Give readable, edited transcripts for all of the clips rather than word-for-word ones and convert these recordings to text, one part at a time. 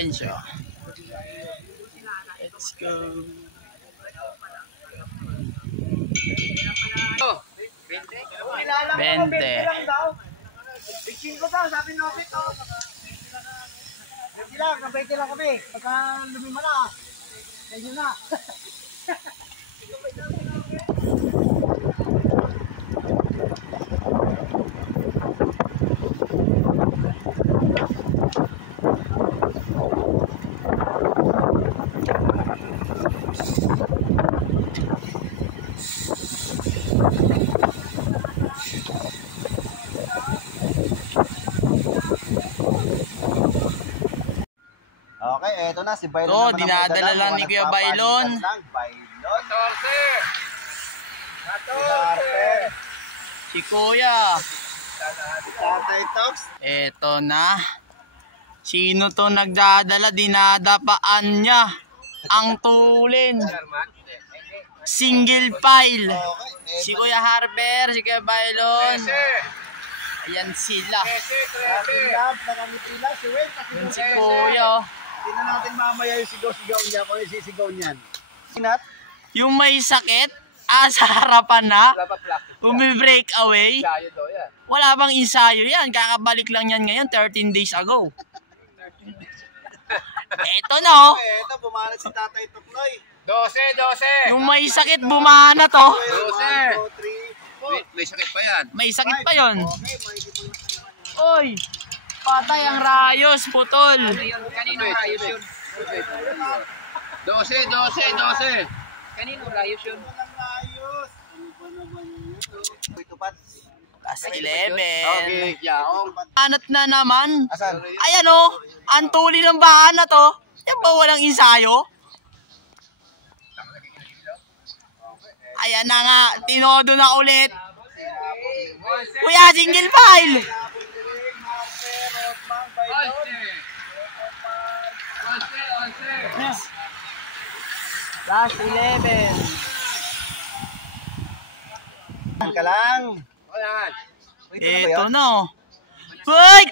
Silencio. Let's go. 20. Bikin ko daw, sabi no ito. Sige lang, nabay lang kami. Pagka lumima na, kayo na. Okay, eto na si Bailon. So, dinadala lang ni Kuya Bailon. Bailon. 14. Si Kuya. Tatay Tox. Eto na. Sino to nagdadala? Dinadapaan niya ang tulin. Single file. Si Kuya Harper, si Kuya Bailon. Ayan sila. Ayan si Kuya. Tingnan natin mamaya yung sigaw-sigaw niya kung yung sisigaw niyan. Yung may sakit, sa harapan na, umi-break away. Wala bang ensayo yan? Kakabalik lang yan ngayon, 13 days ago. Eto no. Eto, bumanat si Tatay Tukloy. 12. Yung may sakit, bumana to. 12. May sakit pa yan. May sakit pa yon. Okay, Oy, patay ang rayos, putol. Kanino rayos yun? 12. Kanino rayos yun? ayos. Ano ba naman yun? Ito pa. Plus 11. Okay, yaong. Anat na naman. Asan? Ayan o, ang tuli ng bahan na to. Yan ba walang ensayo? Ayan na nga, tinodo na ulit. Kuya, single file. Plus 11. Ka lang. Eto na. Hoy!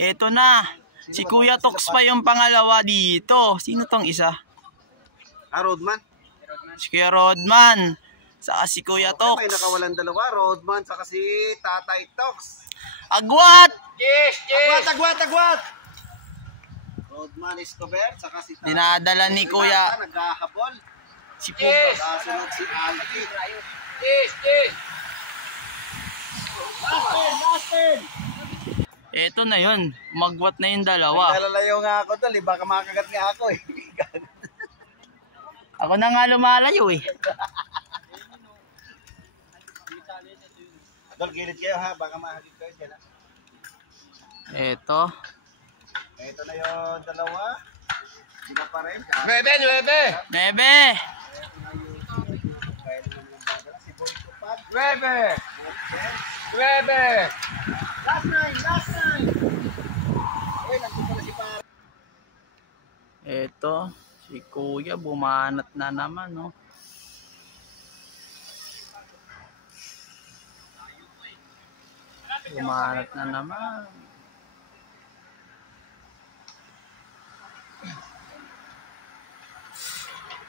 Eto na. Si Kuya Tox pa yung pangalawa dito. Sino tong isa? Roadman. Si Kuya Rodman. Saka si Kuya Tox. May nakawalan dalawa. Roadman saka si Tatay Tox. Agwat! Agwat! Roadman Escobar saka si Tatay. Dinadala ni Kuya. Naghahabol. Si Puga. Kasunod si Alki. Lasten! Eto na yun. Magwat na yung dalawa. Naglalalayo nga ako doon. Baka makagat nga ako eh. Ako na nga lumalayo eh. Dol, gilid kayo ha. Baka mahagit kayo dyan ha. Eto. Ito na yung dalawa. Sila pa rin. 9. Bebe! Si Boy Tupad. 9. Last nine! Uy, nandun pala si Pare. Eto. Si Kuya bumanat na naman no. Bumanat na naman.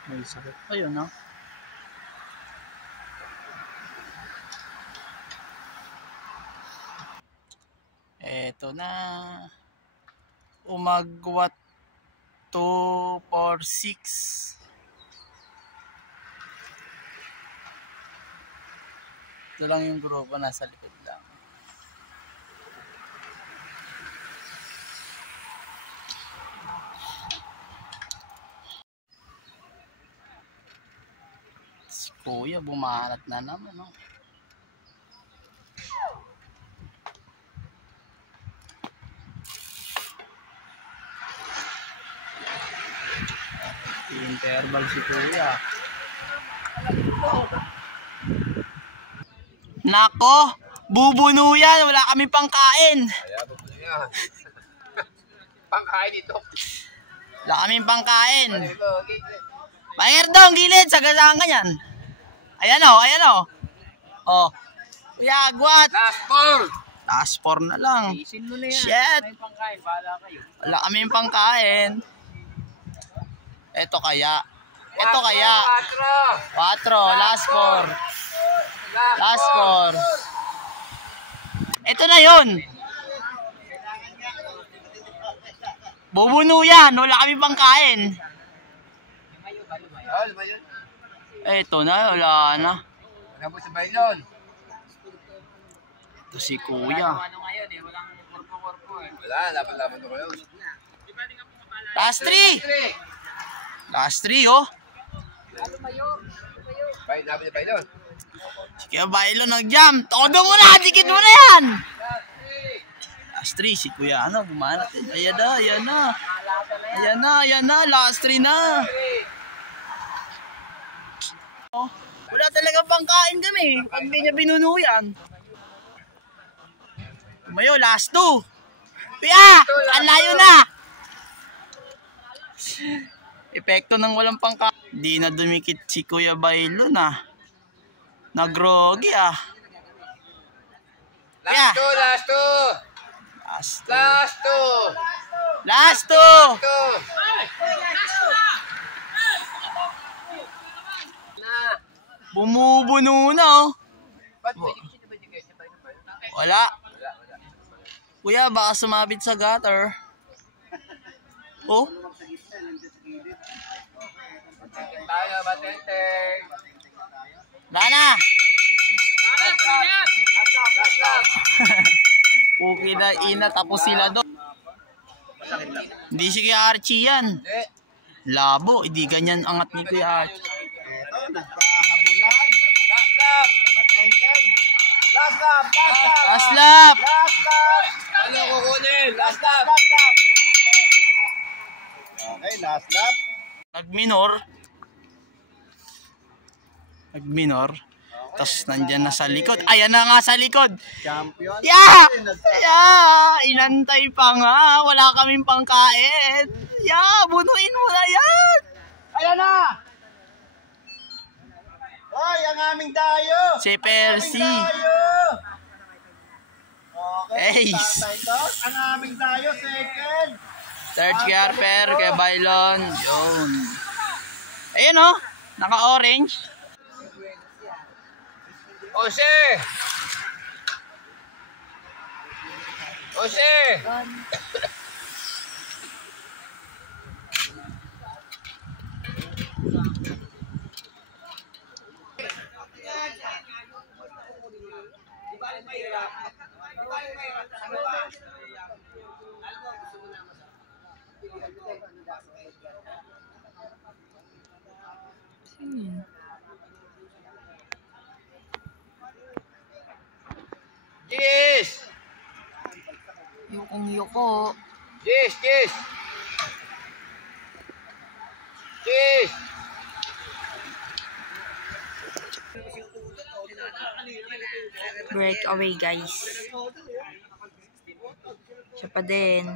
May sakit pa yun no. Eto na. Umagwat 2, 4, 6. Ito lang yung grupo nasa likod lang. Si Kuya bumanat na naman no. Interval si Kuya. Nako, bubuno yan. Wala kami pangkain. Pangkain ito. Wala kami pangkain. Bayar daw ang gilid. Sagasaan ka yan. Ayan o, ayan o. Oh. Kuya, agwat. Last Last 4 na lang. Isin mo na yan. Shit! May pangkain, bahala kayo. Wala kaming pangkain. Ito kaya. 4. Last 4. Last 4. Ito na yun. Bubuno yan. Wala kaming pangkain. Ito na. Wala na. Nabot sa bailon. Ito si kuya. Ano ngayon eh, walang korpo-korpo eh. Wala, laban-laban ko yun. Last 3. Last 3 oh. Nabot sa bailon. Sige, bailo nag-jam. Todo mo na. Dikit mo na yan. Last 3. Si kuya ano. Bumanat. Ayan na. Ayan na. Ayan na. Ayan na. Last 3 na. Oh, wala talaga pangkain kami. Pag di niya binuno yan. Mayo, last 2. Kuya! Ang layo na. Epekto ng walang pangkain. Di na dumikit si Kuya Bailo na. Nagrogi ah. Last 2. Last 2. Last 2. Last 2. Bumubuno na oh. Wala. Kuya, baka sumabit sa gutter. Oh. Tayo, matenteng. Wala na. Okay na ina, tapos sila doon. Hindi si Kuya Archie yan. Labo, hindi ganyan angat ni Kuya Archie. Ito, nagpahabulan. Last lap. Matenteng. Last lap. Last lap. Last lap. Ano kukunin? Last lap. Last lap. Okay, last lap. Nag-minor. Tapos nandyan na sa likod. Ayan na nga sa likod. Champion. Yeah! Yeah! Inantay pa nga. Wala kaming pangkain. Yeah! Bunuin mo na yan! Ayan na! Hoy, ang aming dayo! Si Percy. Okay, Ace. tatay to. Ang aming dayo, second. Third kay Harper, kay Bailon. Yun. Ayan o. Naka-orange. Jose! Jose! Cheers! Yukong-yuko. Cheers! Cheers! Cheers! Breakaway guys. Siya pa din.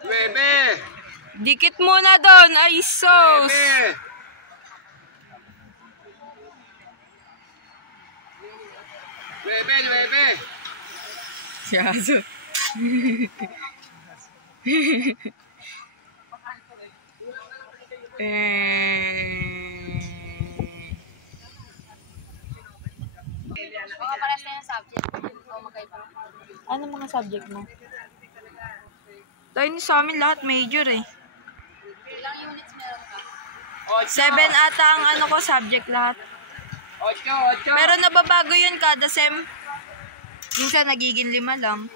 Bebe! Dikit muna doon. Ay sos. Bebe! Bebe! Bebe! Siyaso. Mga pares na yung subject. O magkaiba. Ano mga subject mo? Tayo sa amin lahat major eh. Ilang units meron ka? 7 ata ang ano ko subject lahat. 8! Pero nababago yun kada sem. Minsan nagiging 5 lang.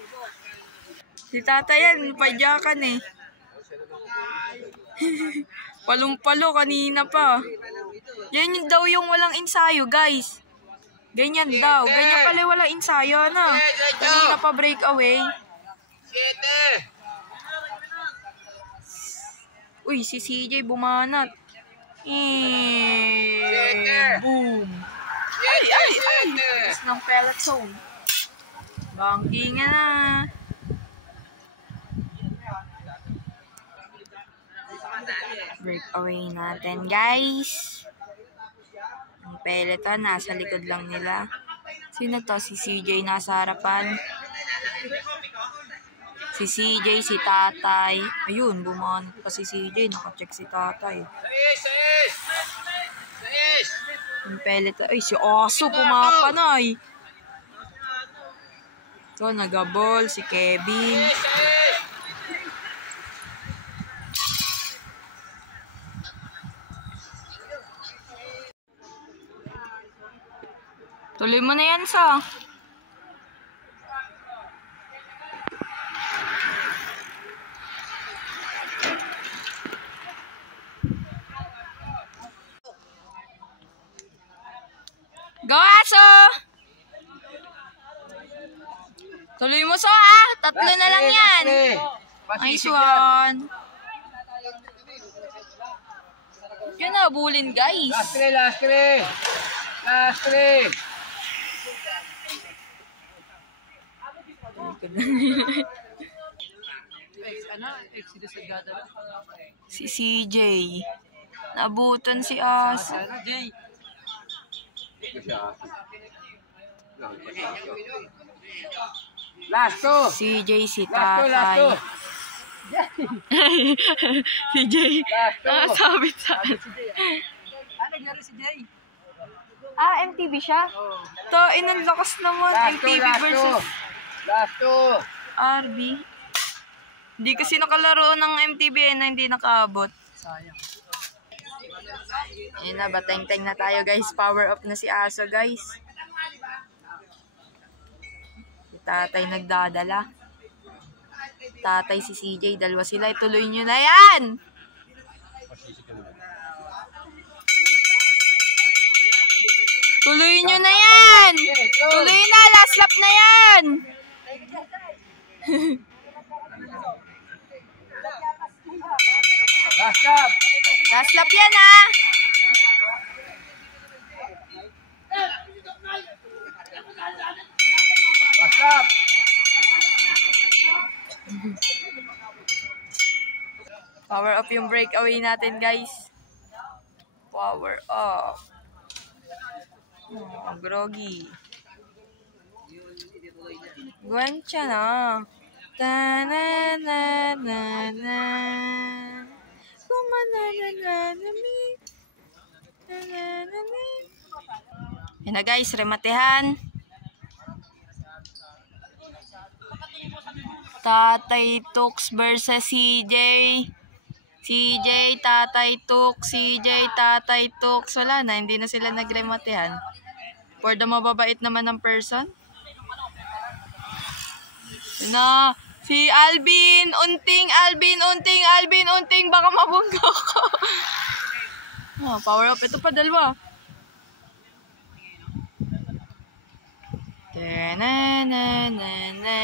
Si tata yan, padyakan eh. Palong-palo kanina pa. Yan yung daw yung walang ensayo guys. Ganyan daw. Ganyan pala yung walang ensayo na. Kanina pa breakaway. 7! Uy, si CJ bumanat. Boom. Ay! Tapos ng pellet zone. Bangking na. Breakaway natin, guys. Ang Peloton, nasa likod lang nila. Sino to? Si CJ nasa harapan. Si CJ, si Tatay. Ayun, bumanat pa si CJ. Nakacheck si Tatay. Yung Peloton. Ay, si Aso pumapanay. So, nagabol si Kevin. Tuloy mo na yan, Sa. Go, Aso! Tuloy mo, So, ha? Tatlo na lang yan. Nice one. Yun na, bulin, guys. Last three. Last three. Si CJ. Nabutan si Aso. Last two. CJ, si Last Tatay. two. CJ. Last two. Nakasabit sa MTV siya? To, inang lakas naman. MTV versus Last two. RB. Hindi kasi nakalaro ng MTV na hindi nakaabot. Sayang. Ayun na, bateng-teng na tayo, guys. Power up na si Aso, guys. Si Tatay nagdadala. Tatay, si CJ, dalawa sila. Ituloy nyo na yan! Tuloy nyo na yan! Tuloy na! Last lap na yan! Last lap. Last lap yan, ha! Last lap. Power up yung breakaway natin, guys. Power up. Oh, groggy. Guwancha na. Ta-na-na-na-na. Kumana-na-na-na-mi. Na-na-na-na. Yan na, guys, rematehan. Tatay Tux versus CJ. CJ, Tatay Tux, CJ, Tatay Tux. Wala na, hindi na sila nagrematehan. For the mababait naman ng person. Yun na, si Alvin, Unting, baka mabungga ko. Oh, power up, ito pa dalawa. Na-na-na-na-na.